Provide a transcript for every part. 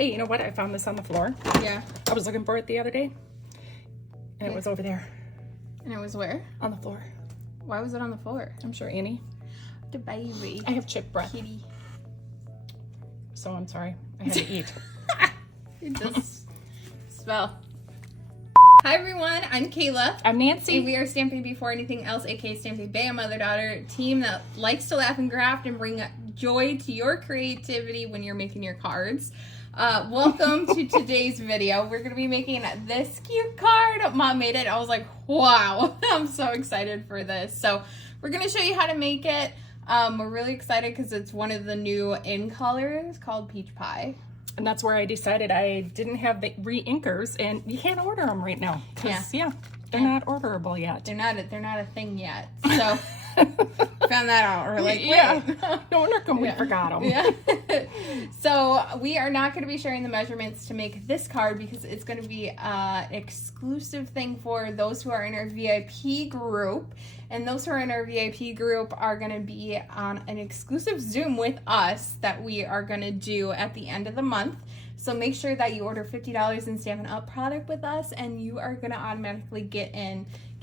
Hey, you know what? I found this on the floor. Yeah. I was looking for it the other day, and it was over there. And it was where? On the floor. Why was it on the floor? I'm sure Annie. The baby. I have chip breath. Kitty. So I'm sorry. I had to eat. It just smell. Hi everyone, I'm Kayla. I'm Nancy. And we are Stamping Before Anything Else, aka Stamping Bay, a mother-daughter team that likes to laugh and craft and bring joy to your creativity when you're making your cards. Welcome to today's video. We're going to be making this cute card. Mom made it. I was like, wow, I'm so excited for this. So we're going to show you how to make it. We're really excited because it's one of the new in colors called Peach Pie. And that's where I decided I didn't have the re-inkers, and you can't order them right now. Yeah, they're not orderable yet. They're not a thing yet. So found that out. We're like, wait. Yeah. No wonder we forgot them. Yeah. So we are not going to be sharing the measurements to make this card because it's going to be an exclusive thing for those who are in our VIP group. And those who are in our VIP group are going to be on an exclusive Zoom with us that we are going to do at the end of the month. So make sure that you order $50 in Stampin' Up! Product with us, and you are going to automatically get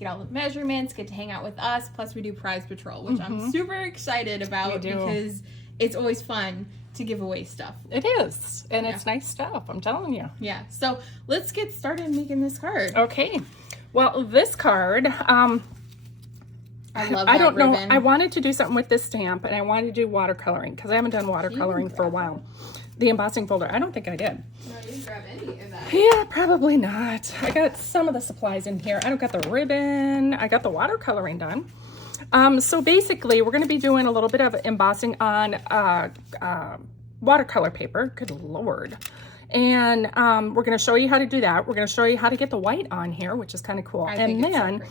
all the measurements, get to hang out with us. Plus, we do Prize Patrol, which I'm super excited about because it's always fun to give away stuff. It is, and it's nice stuff, I'm telling you. Yeah, so let's get started making this card. Okay, well, this card, I love that I don't know. ribbon. I wanted to do something with this stamp, and I wanted to do watercoloring because I haven't done watercoloring for a while. The embossing folder, I don't think I did. No, you didn't grab any of that. Yeah, probably not. I got some of the supplies in here. I don't got the ribbon. I got the watercoloring done. So basically, we're going to be doing a little bit of embossing on watercolor paper. Good Lord. And we're going to show you how to do that. We're going to show you how to get the white on here, which is kind of cool. And then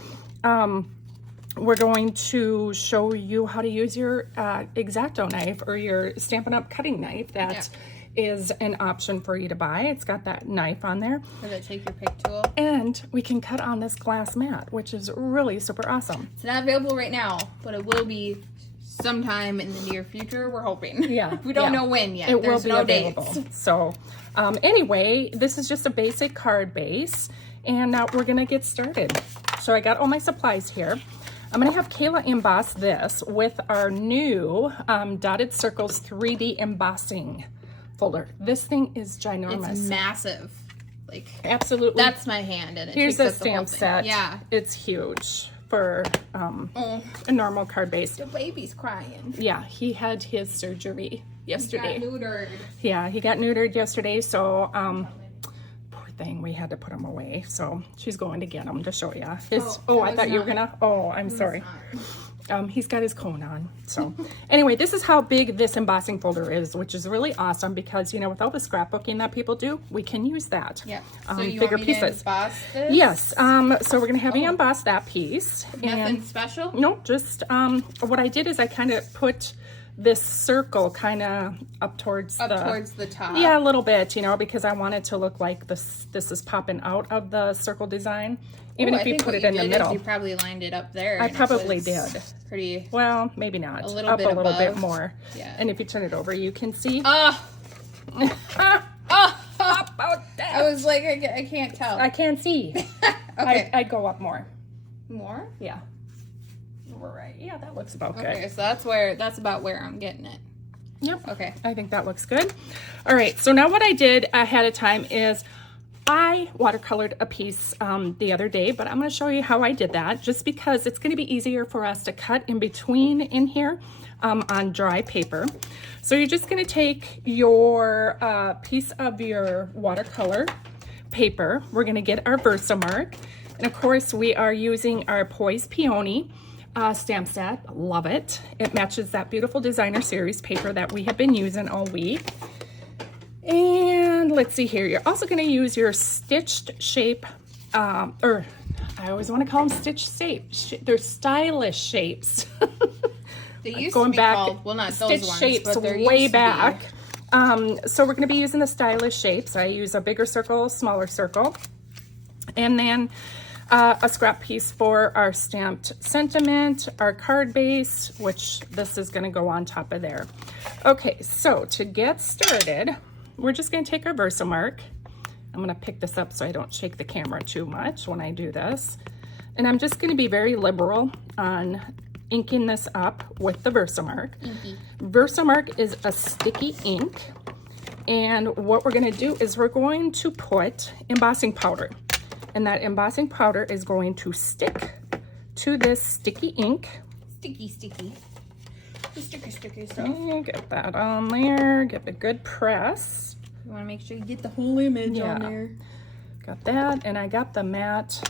we're going to show you how to use your X-Acto knife or your Stampin' Up! Cutting knife. That is an option for you to buy. It's got that knife on there. Does it take your pick tool? And we can cut on this glass mat, which is really super awesome. It's not available right now, but it will be sometime in the near future, we're hoping. Yeah. We don't know when yet. It There's will be no available. dates. So anyway, this is just a basic card base, and now we're gonna get started. So I got all my supplies here. I'm going to have Kayla emboss this with our new Dotted Circles 3D embossing folder. This thing is ginormous. It's massive. Like, absolutely. That's my hand, and it Here's takes the up the whole stamp thing. set. Yeah. It's huge for a normal card base. The baby's crying. Yeah, he had his surgery yesterday. He got neutered. Yeah, he got neutered yesterday, so thing, we had to put him away, so she's going to get him to show you. I thought you were gonna. Oh, I'm sorry. He's got his cone on. So anyway, this is how big this embossing folder is, which is really awesome because, you know, with all the scrapbooking that people do, we can use that. Yeah. So you bigger want me pieces. To emboss this? Yes. So we're gonna have you emboss that piece. Nothing special? No, just what I did is I kind of put this circle kind of up towards the top. Yeah, a little bit, you know, because I want it to look like this is popping out of the circle design. Even if you put it in the middle. You probably lined it up there. I probably did. Pretty. Well, maybe not. A little up bit a little bit above. more. Yeah. And if you turn it over, you can see. About that. I was like, I can't tell. I can't see. Okay. I'd go up more. More? Yeah. Right. Yeah, that looks about good. Okay, so that's about where I'm getting it. Yep. Okay. I think that looks good. All right. So now what I did ahead of time is I watercolored a piece the other day, but I'm going to show you how I did that just because it's going to be easier for us to cut in between in here on dry paper. So you're just going to take your piece of your watercolor paper. We're going to get our Versamark. And of course, we are using our Poised Peony stamp set. Love it. It matches that beautiful designer series paper that we have been using all week. And let's see here. You're also going to use your stitched shape, or I always want to call them stitched shapes. They're stylish shapes. They used Going to be back, called, well, not those stitched ones, shapes but they're way used to back. So we're going to be using the stylish shapes. I use a bigger circle, smaller circle, and then a scrap piece for our stamped sentiment, our card base, which this is going to go on top of there. Okay, so to get started, we're just gonna take our Versamark. I'm gonna pick this up so I don't shake the camera too much when I do this. And I'm just gonna be very liberal on inking this up with the Versamark. Versamark is a sticky ink. And what we're gonna do is we're going to put embossing powder. And that embossing powder is going to stick to this sticky ink. Sticky. The sticker stuff. And get that on there, give it a good press. You wanna make sure you get the whole image on there. Got that, and I got the matte.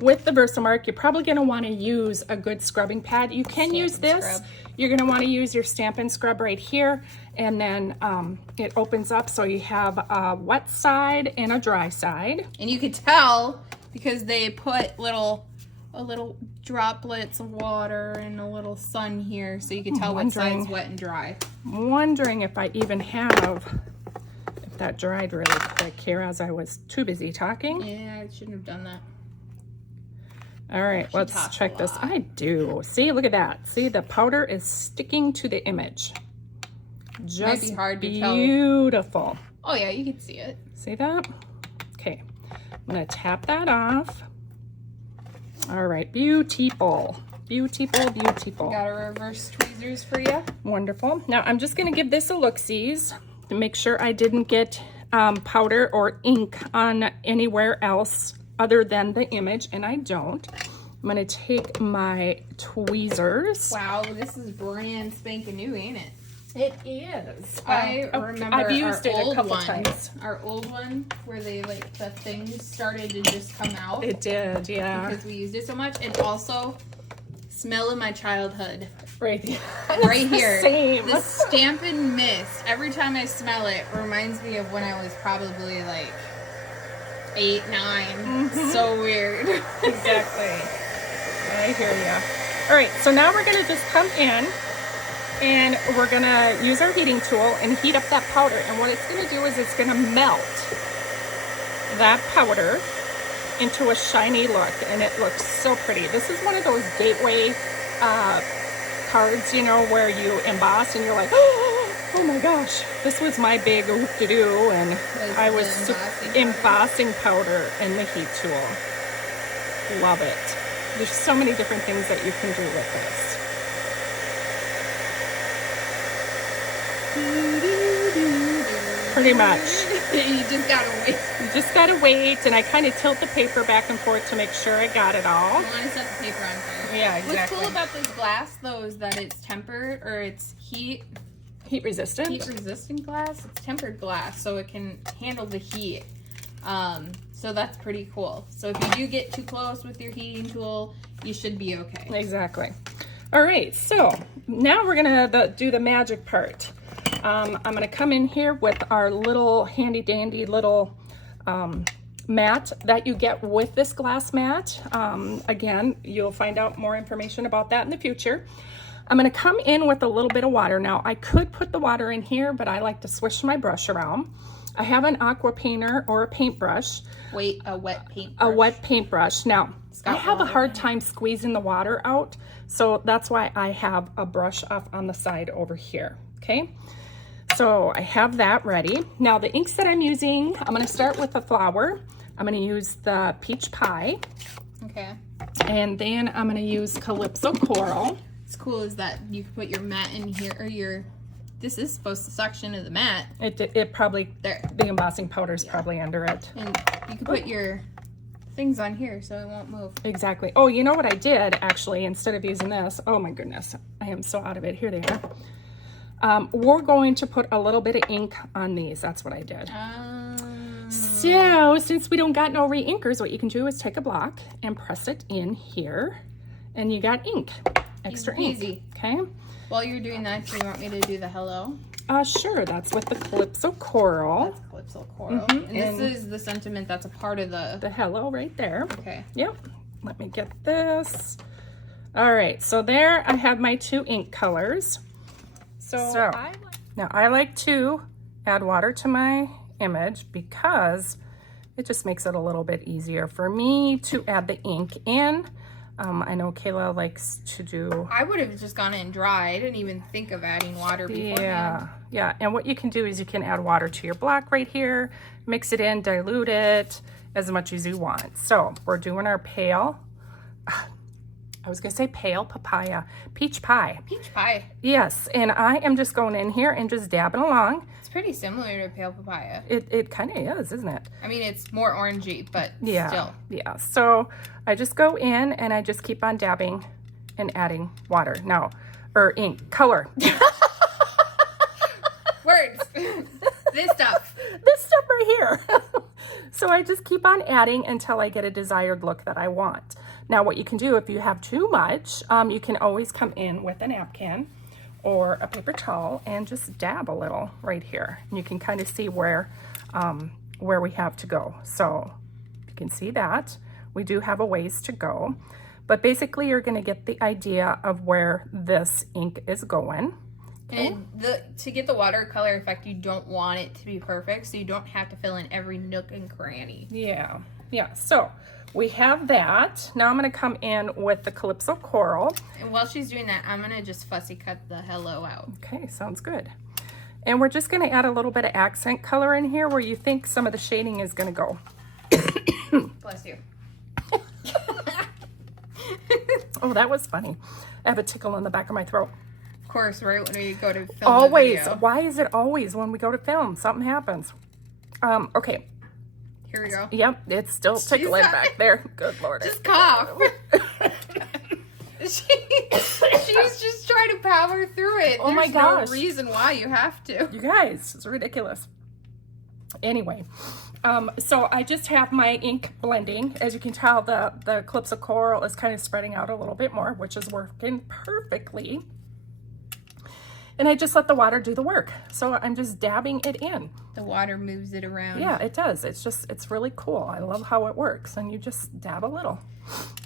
With the Versamark, you're probably gonna wanna use a good scrubbing pad. You can use this. Scrub. You're gonna wanna use your Stampin' Scrub right here, and then it opens up so you have a wet side and a dry side. And you could tell because they put a little droplets of water and a little sun here, so you can tell what side's wet and dry. I'm wondering if I even have, if that dried really quick here as I was too busy talking. Yeah, I shouldn't have done that. All right, let's check this. I do. See, look at that. See, the powder is sticking to the image. Just might be hard to tell. Beautiful. Oh yeah, you can see it. See that? Okay, I'm gonna tap that off. All right, beautiful. Beautiful. Got our reverse tweezers for you. Wonderful. Now I'm just gonna give this a look-sees to make sure I didn't get powder or ink on anywhere else other than the image, and I don't. I'm gonna take my tweezers. Wow, this is brand spanking new, ain't it? It is. I remember I've used it a couple times. Our old one, where they like the things started to just come out. It did, yeah. Because we used it so much, and also smell of my childhood. Right here. Right here. Same. The Stampin' Mist. Every time I smell it, reminds me of when I was probably like 8, 9. So weird. Exactly. I hear ya. All right, so now we're gonna just come in and we're gonna use our heating tool and heat up that powder. And what it's gonna do is it's gonna melt that powder into a shiny look, and it looks so pretty. This is one of those gateway cards, you know, where you emboss and you're like, oh my gosh, this was my big whoop-de-doo, and I was embossing powder in the heat tool. Love it. There's so many different things that you can do with this. Pretty much. You just gotta wait. You just gotta wait, and I kind of tilt the paper back and forth to make sure I got it all. You want to set the paper on fire. Yeah, exactly. What's cool about this glass, though, is that it's tempered, or it's heat resistant. Heat resistant glass. It's tempered glass, so it can handle the heat. So that's pretty cool. So if you do get too close with your heating tool, you should be okay. Exactly. All right, so now we're gonna do the magic part. I'm gonna come in here with our little handy dandy little mat that you get with this glass mat. Again, you'll find out more information about that in the future. I'm gonna come in with a little bit of water. Now, I could put the water in here, but I like to swish my brush around. I have an aqua painter or a paintbrush. Wait, a wet paintbrush. A wet paintbrush. Now, I have a hard time squeezing the water out, so that's why I have a brush off on the side over here, okay? So I have that ready. Now the inks that I'm using, I'm gonna start with the flower. I'm gonna use the Peach Pie. Okay. And then I'm gonna use Calypso Coral. What's cool is that you can put your mat in here, or this is supposed to suction to the mat. It probably, there. The embossing powder is probably under it. And you can put your things on here so it won't move. Exactly. Oh, you know what I did actually, instead of using this, oh my goodness, I am so out of it. Here they are. We're going to put a little bit of ink on these. That's what I did. So since we don't got no re-inkers, what you can do is take a block and press it in here, and you got ink, extra ink. Okay. While you're doing that, do you want me to do the hello? Sure. That's with the Calypso Coral. That's Calypso Coral. And this is the sentiment that's a part of the hello right there. Okay. Yep. Let me get this. All right. So there I have my 2 ink colors. So now I like to add water to my image because it just makes it a little bit easier for me to add the ink in. I know Kayla likes to do... I would have just gone in dry. I didn't even think of adding water beforehand. Yeah. And what you can do is you can add water to your block right here, mix it in, dilute it as much as you want. So we're doing our pale, I was gonna say pale papaya, peach pie. Peach pie. Yes, and I am just going in here and just dabbing along. It's pretty similar to pale papaya. It kind of is, isn't it? I mean, it's more orangey, but still. Yeah, so I just go in and I just keep on dabbing and adding water. Now, or ink, color. Words. This stuff. This stuff right here. So I just keep on adding until I get a desired look that I want. Now what you can do if you have too much, you can always come in with a napkin or a paper towel and just dab a little right here. And you can kind of see where we have to go. So you can see that. We do have a ways to go. But basically you're going to get the idea of where this ink is going. And to get the watercolor effect, you don't want it to be perfect, so you don't have to fill in every nook and cranny. Yeah. So we have that. Now I'm going to come in with the Calypso Coral. And while she's doing that, I'm going to just fussy cut the hello out. Okay, sounds good. And we're just going to add a little bit of accent color in here where you think some of the shading is going to go. Bless you. Oh, that was funny. I have a tickle in the back of my throat. Of course, right when we go to film Always. the video. Why is it always when we go to film? Something happens. Okay. Here we go. Yep, it's still tickling back there. Good Lord. Just cough. She's just trying to power through it. Oh my There's gosh. no reason why you have to. You guys, it's ridiculous. Anyway, so I just have my ink blending. As you can tell, the Calypso Coral is kind of spreading out a little bit more, which is working perfectly. And I just let the water do the work. So I'm just dabbing it in. The water moves it around. Yeah, it does. It's really cool. I love how it works. And you just dab a little.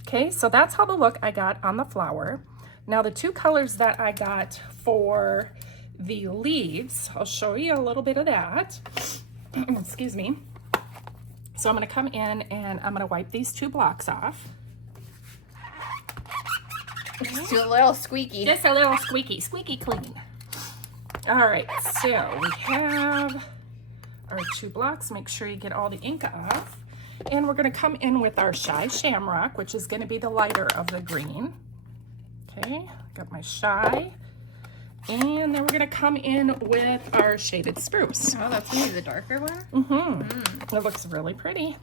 Okay, so that's how the look I got on the flower. Now the two colors that I got for the leaves, I'll show you a little bit of that. Excuse me. So I'm gonna come in and I'm gonna wipe these two blocks off. Just do a little squeaky. Just a little squeaky clean. All right, so we have our two blocks. Make sure you get all the ink off. And we're gonna come in with our Shy Shamrock, which is gonna be the lighter of the green. Okay, got my Shy. And then we're gonna come in with our Shaded Spruce. Oh, that's gonna be the darker one? It looks really pretty.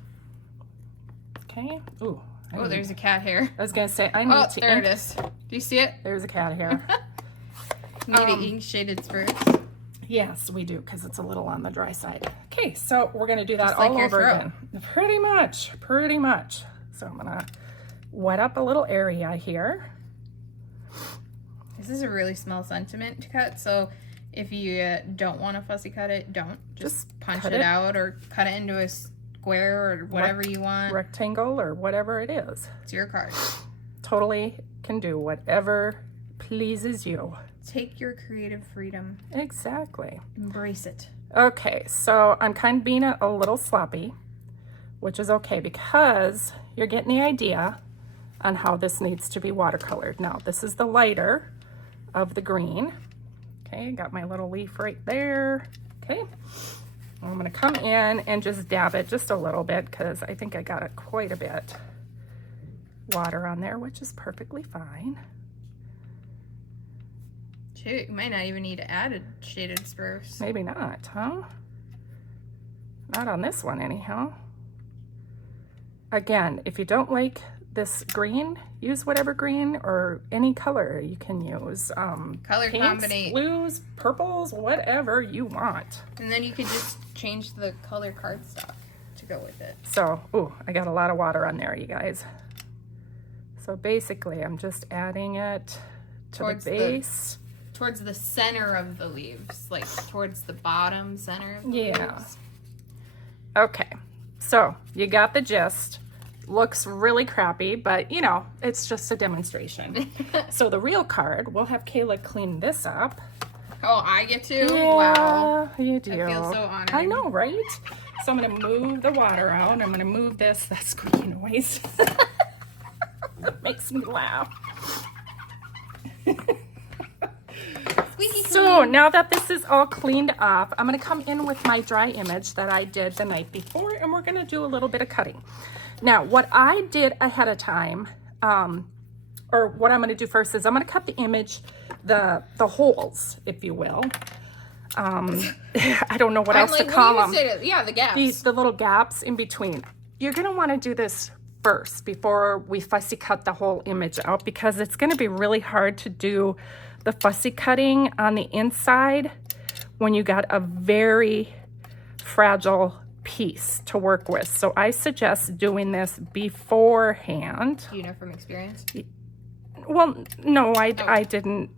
Okay, ooh. Oh, there's a cat hair. I was gonna say, I need to there ink. it is. Do you see it? There's a cat hair. Need an ink shaded spruce. Yes, we do, because it's a little on the dry side. Okay, so we're gonna do that Just like all your over throat. again. Pretty much. So I'm gonna wet up a little area here. This is a really small sentiment to cut, so if you don't want to fussy cut it, don't. Just punch cut it it. out or cut it into a square or whatever you want. Rectangle or whatever it is. It's your card. Totally can do whatever pleases you. Take your creative freedom. Exactly. Embrace it. Okay, so I'm kind of being a little sloppy, which is okay because you're getting the idea on how this needs to be watercolored. Now, this is the lighter of the green. Okay, got my little leaf right there. Okay, I'm gonna come in and just dab it just a little bit because I think I got it quite a bit water on there, which is perfectly fine. Shoot, you might not even need to add a shaded spruce. Maybe not, huh? Not on this one anyhow. Again, if you don't like this green, use whatever green or any color you can use. Color Pinks, combinate. blues, purples, whatever you want. And then you could just change the color cardstock to go with it. So, ooh, I got a lot of water on there, you guys. So basically, I'm just adding it to Towards the base. Towards the center of the leaves, like towards the bottom center of the leaves. Okay, so you got the gist. Looks really crappy, but you know, it's just a demonstration. So the real card, we'll have Kayla clean this up. Oh, I get to? Yeah, Wow. you do. I feel so honored. I know, right? So I'm gonna move the water out. I'm gonna move this, that squeaky noise. It makes me laugh. Squeaky So clean. now that this is all cleaned up, I'm going to come in with my dry image that I did the night before, and we're going to do a little bit of cutting. Now, what I did ahead of time, or what I'm going to do first is I'm going to cut the image, the holes, if you will. I don't know what else to call them. Yeah, the gaps. The little gaps in between. You're going to want to do this first before we fussy cut the whole image out, because it's going to be really hard to do the fussy cutting on the inside when you got a very fragile piece to work with. So I suggest doing this beforehand. Do you know from experience? Well, no, I didn't.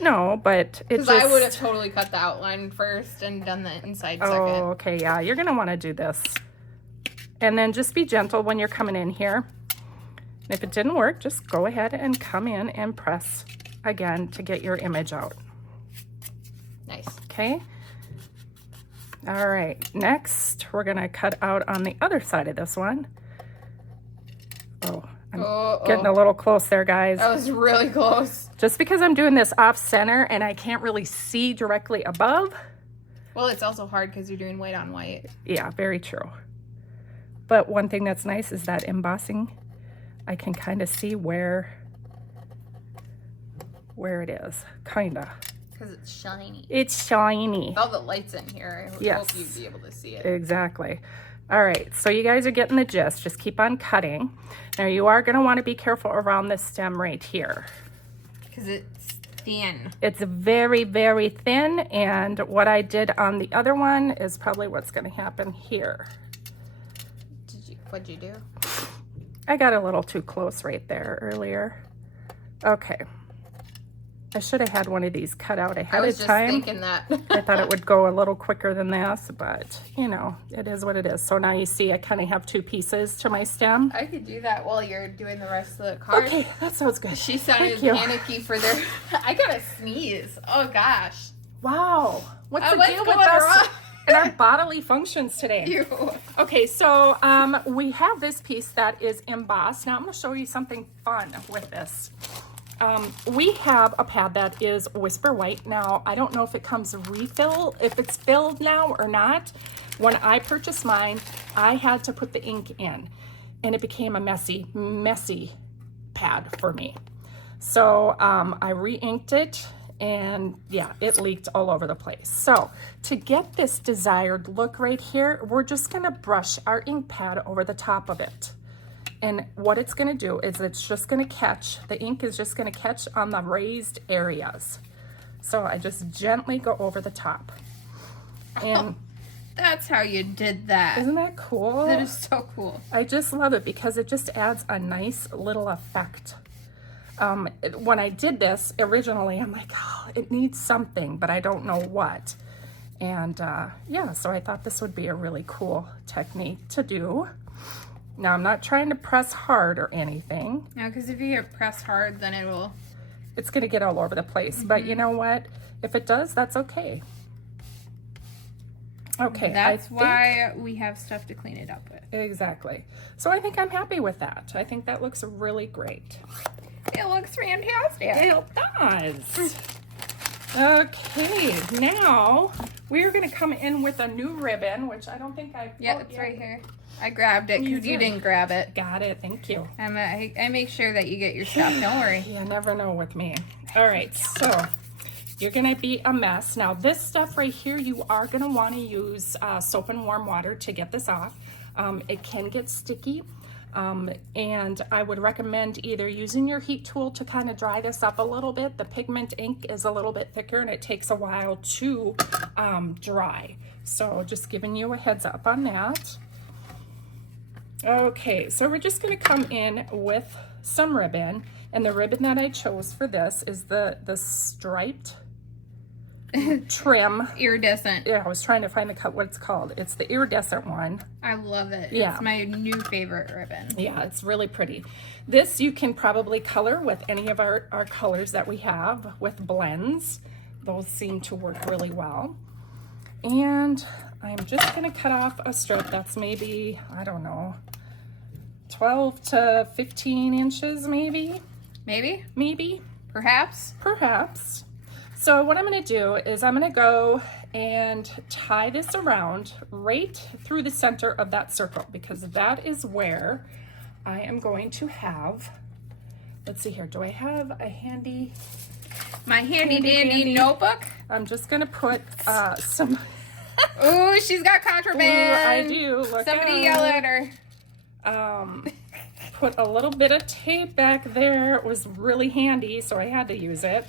No, but it just... Because I would have totally cut the outline first and done the inside second. Oh, okay, yeah. You're going to want to do this. And then just be gentle when you're coming in here. If it didn't work, just go ahead and come in and press again to get your image out. Nice. Okay. All right. Next, we're going to cut out on the other side of this one. Oh, I'm getting a little close there, guys. That was really close. Just because I'm doing this off center and I can't really see directly above. Well, it's also hard because you're doing white on white. Yeah, very true. But one thing that's nice is that embossing, I can kind of see where it is, kind of. Because it's shiny. It's shiny. With all the lights in here, I Yes. hope you'd be able to see it. Exactly. All right, so you guys are getting the gist. Just keep on cutting. Now you are going to want to be careful around this stem right here. Because it's thin. It's very, very thin, and what I did on the other one is probably what's going to happen here. What'd you do? I got a little too close right there earlier. Okay. I should have had one of these cut out ahead of time. I was just thinking that. I thought it would go a little quicker than this, but you know, it is what it is. So now you see I kind of have two pieces to my stem. I could do that while you're doing the rest of the card. Okay, that sounds good. She sounded panicky for their... I gotta sneeze. Oh gosh. Wow. What's the what's deal with going us wrong? and our bodily functions today? Ew. Okay, so we have this piece that is embossed. Now I'm going to show you something fun with this. We have a pad that is Whisper White. Now, I don't know if it comes refill, if it's filled now or not. When I purchased mine, I had to put the ink in, and it became a messy, messy pad for me. So I re-inked it, and yeah, it leaked all over the place. So to get this desired look right here, we're just gonna brush our ink pad over the top of it. And what it's gonna do is it's just gonna catch, the ink is just gonna catch on the raised areas. So I just gently go over the top. And That's how you did that. isn't that cool? That is so cool. I just love it because it just adds a nice little effect. When I did this originally, I'm like, oh, it needs something, but I don't know what. And yeah, so I thought this would be a really cool technique to do. Now, I'm not trying to press hard or anything. No, because if you press hard, then it will... It's going to get all over the place. But you know what? If it does, that's okay. Okay. That's why we have stuff to clean it up with. Exactly. So I think I'm happy with that. I think that looks really great. It looks fantastic. It does. Okay, now we're going to come in with a new ribbon, which I don't think I've... Yeah, it's right here. I grabbed it because you didn't grab it. Got it. Thank you. I make sure that you get your stuff. Don't worry. You never know with me. All right, so you're going to be a mess. Now, this stuff right here, you are going to want to use soap and warm water to get this off. It can get sticky. And I would recommend either using your heat tool to kind of dry this up a little bit. The pigment ink is a little bit thicker and it takes a while to dry. So just giving you a heads up on that. Okay, so we're just going to come in with some ribbon, and the ribbon that I chose for this is the striped trim. Iridescent. Yeah, I was trying to find what it's called. It's the iridescent one. I love it. Yeah. It's my new favorite ribbon. Yeah, it's really pretty. This you can probably color with any of our colors that we have with blends. Those seem to work really well. And I'm just going to cut off a strip that's maybe, I don't know, 12 to 15 inches, maybe. Maybe. Perhaps. So what I'm going to do is I'm going to go and tie this around right through the center of that circle, because that is where I am going to have, let's see here, do I have a my handy dandy notebook? I'm just going to put some... Oh, she's got contraband. Ooh, I do. Look Somebody yell at her. Put a little bit of tape back there. It was really handy, so I had to use it.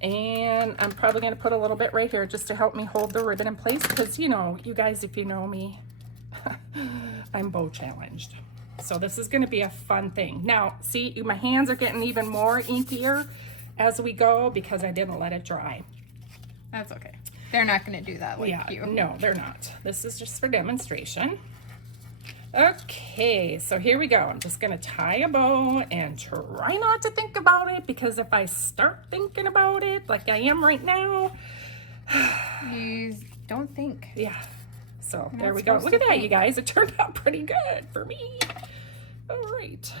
And I'm probably going to put a little bit right here just to help me hold the ribbon in place, because, you know, you guys, if you know me, I'm bow challenged. So this is going to be a fun thing. Now, see, my hands are getting even more inkier as we go because I didn't let it dry. That's okay. They're not going to do that like you. No, they're not. This is just for demonstration. Okay, so here we go. I'm just going to tie a bow and try not to think about it, because if I start thinking about it like I am right now... You don't think. Yeah. So there we go. Look at that, you guys. It turned out pretty good for me. All right.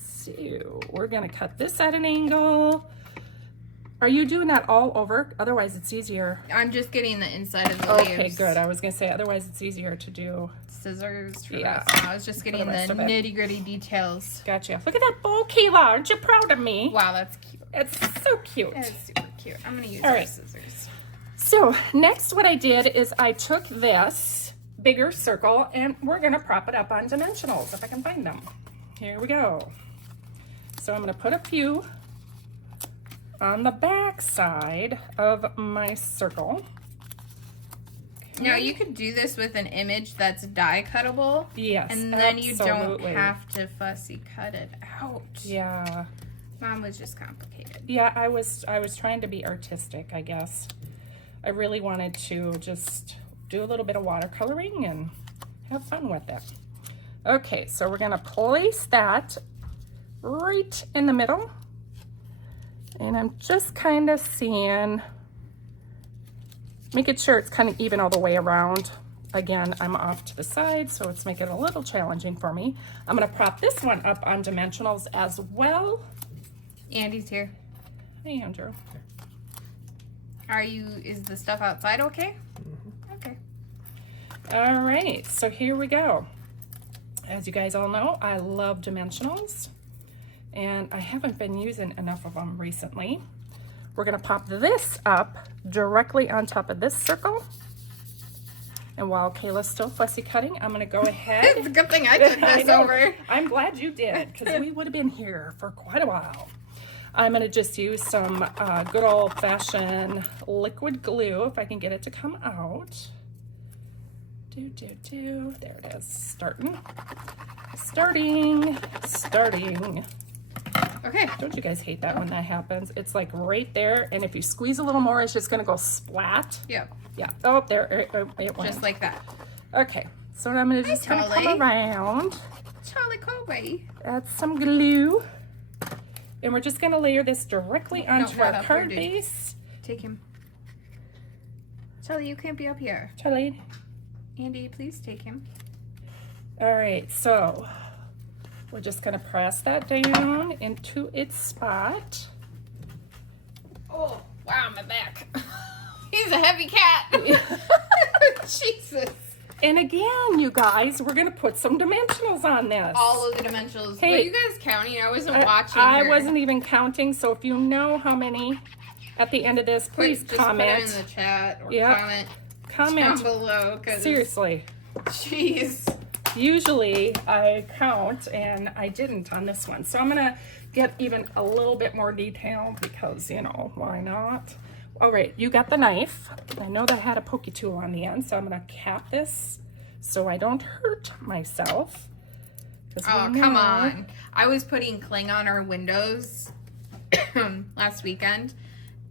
So we're going to cut this at an angle. Are you doing that all over? Otherwise, it's easier. I'm just getting the inside of the leaves. Okay, good. I was going to say, otherwise, it's easier to do. Scissors for Yeah. this. I was just getting the nitty-gritty details. Gotcha. Look at that bow, Kayla. Aren't you proud of me? Wow, that's cute. It's so cute. It's super cute. I'm going to use All my right. scissors. So next what I did is I took this bigger circle and we're going to prop it up on dimensionals if I can find them. Here we go. So I'm going to put a few on the back side of my circle. Now you could do this with an image that's die cuttable. Yes, and then you don't absolutely. have to fussy cut it out. Yeah. Mine was just complicated. Yeah, I was trying to be artistic, I guess. I really wanted to just do a little bit of watercoloring and have fun with it. Okay, so we're gonna place that right in the middle. And I'm just kind of making sure it's kind of even all the way around. Again, I'm off to the side, so it's making it a little challenging for me. I'm gonna prop this one up on dimensionals as well. Andy's here. Hey, Andrew. Is the stuff outside okay? Mm-hmm. Okay. All right, so here we go. As you guys all know, I love dimensionals, and I haven't been using enough of them recently. We're gonna pop this up directly on top of this circle. And while Kayla's still fussy cutting, I'm gonna go ahead. It's a good thing I took this over. I'm glad you did, because we would have been here for quite a while. I'm gonna just use some good old-fashioned liquid glue, if I can get it to come out. There it is, starting. Okay. Don't you guys hate that when that happens? It's like right there, and if you squeeze a little more, it's just gonna go splat. Yep. Yeah, oh, there, it went. Just like that. Okay, so I'm gonna just gonna come around. Charlie Kobe. Add some glue. And we're just gonna layer this directly onto our card base. Take him. Charlie, you can't be up here. Charlie. Andy, please take him. All right, so we're just gonna press that down into its spot. Oh, wow, my back. He's a heavy cat. Jesus. And again, you guys, we're gonna put some dimensionals on this. All of the dimensionals. Hey, were you guys counting? I wasn't watching. I wasn't even counting, so if you know how many at the end of this, please comment. Just put it in the chat or comment down below. Seriously. Jeez. Usually I count, and I didn't on this one. So I'm gonna get even a little bit more detail because, you know, why not? All right, you got the knife. I know that had a pokey tool on the end, so I'm gonna cap this so I don't hurt myself. Oh, come on. I was putting cling on our windows last weekend,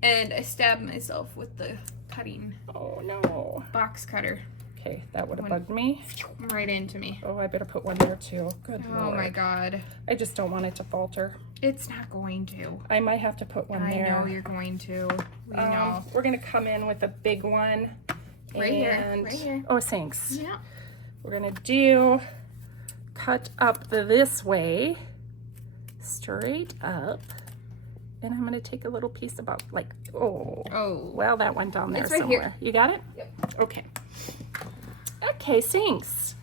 and I stabbed myself with the cutting. Oh, no. Box cutter. Okay, that would have bugged me. Right into me. Oh, I better put one there too. Good Lord. Oh my God. I just don't want it to falter. It's not going to. I might have to put one there. I know you're going to. We know. We're gonna come in with a big one. Right here. Oh, thanks. Yeah. We're gonna do cut up this way, straight up. And I'm gonna take a little piece about like, well, that went down there It's right somewhere. here. You got it? Yep. Okay. Okay, thanks.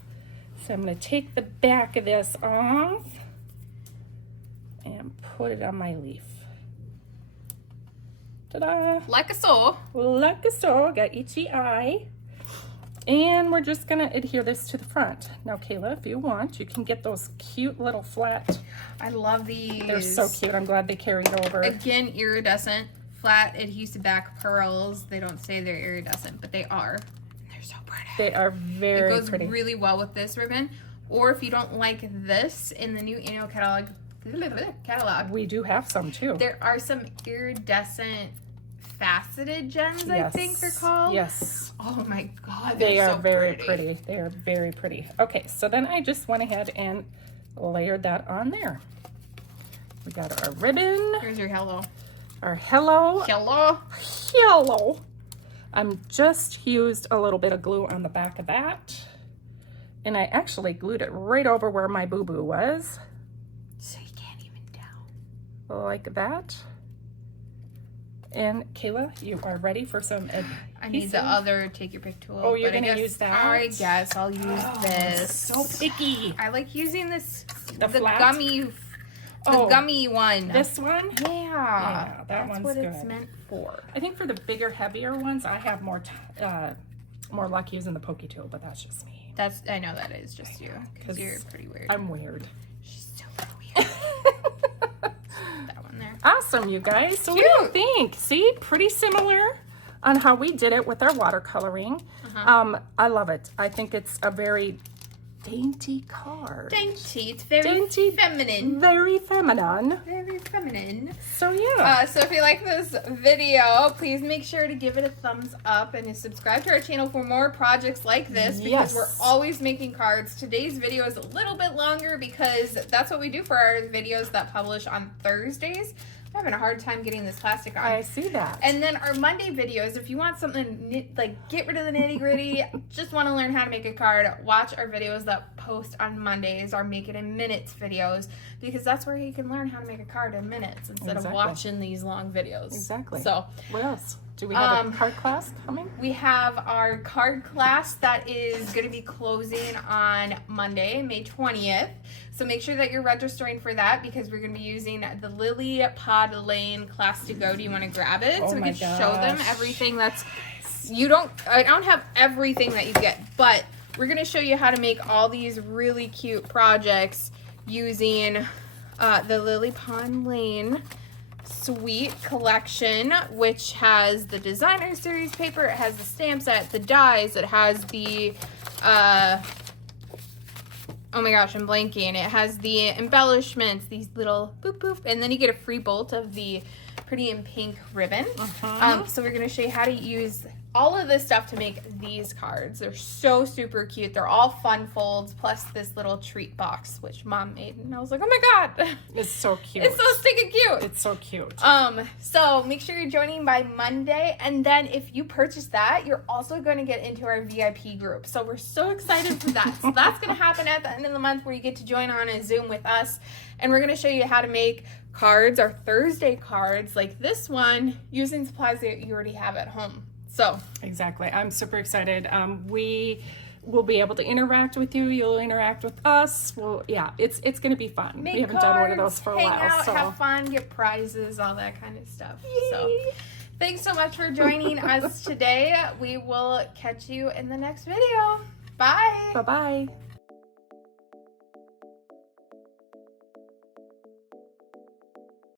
So I'm gonna take the back of this off and put it on my leaf. Ta-da! Like so. Like so, got itchy eye. And we're just gonna adhere this to the front. Now, Kayla, if you want, you can get those cute little flat. I love these. They're so cute. I'm glad they carried over. Again, iridescent, flat adhesive back pearls. They don't say they're iridescent, but they are. They're so pretty. They are very It goes pretty. really well with this ribbon. Or if you don't like this in the new annual catalog, We do have some too. there are some iridescent faceted gems, I think they're called. Yes. Oh my god, They they're are so very pretty. They are very pretty. Okay, so then I just went ahead and layered that on there. We got our ribbon, Here's your hello. our hello, Hello. I'm just used a little bit of glue on the back of that. And I actually glued it right over where my boo-boo was. So you can't even tell. Like that. And Kayla, you are ready for some I need the other take your pick tool. Oh, you're but gonna use that? I guess I'll use this. So picky. I like using this, The flat? gummy, gummy one. This one? Yeah, that that's one's what it's good. meant for. I think for the bigger, heavier ones, I have more luck using the pokey tool, but that's just me. I know that is just you, because you're pretty weird. I'm weird. She's super weird. That one there. Awesome, you guys. So what do you think? See, pretty similar on how we did it with our watercoloring. I love it. I think it's a very dainty card. Dainty. It's very Dainty. feminine. Very feminine. Very feminine. So yeah. So if you like this video, please make sure to give it a thumbs up and to subscribe to our channel for more projects like this, because we're always making cards. Today's video is a little bit longer because that's what we do for our videos that publish on Thursdays. I'm having a hard time getting this plastic on. I see that. And then our Monday videos, if you want something like get rid of the nitty gritty, just want to learn how to make a card, watch our videos that post on Mondays, our Make It in Minutes videos, because that's where you can learn how to make a card in minutes instead of watching these long videos. Exactly. So what else? Do we have a card class coming? we have our card class that is going to be closing on Monday, May 20th. So make sure that you're registering for that, because we're going to be using the Lily Pod Lane class to go. Do you want to grab it so we can show them everything that's I don't have everything that you get, but we're going to show you how to make all these really cute projects using the Lily Pond Lane Sweet collection, which has the designer series paper, it has the stamp set, the dies, it has the oh my gosh, I'm blanking. It has the embellishments, these little boop boop, and then you get a free bolt of the Pretty in Pink ribbon. So we're going to show you how to use all of this stuff to make these cards. They're so super cute. They're all fun folds, plus this little treat box, which Mom made, and I was like, oh my god, It's so cute. it's so stinking cute. It's so cute. So make sure you're joining by Monday, and then if you purchase that, you're also going to get into our VIP group. So we're so excited for that. So that's going to happen at the end of the month, where you get to join on a Zoom with us, and we're going to show you how to make cards, our Thursday cards, like this one, using supplies that you already have at home. So exactly. I'm super excited. We will be able to interact with you. You'll interact with us. Well, yeah, it's going to be fun. make we haven't cards, done one of those for a hang while. out, So have fun, get prizes, all that kind of stuff. So thanks so much for joining us today. We will catch you in the next video. Bye. bye-bye.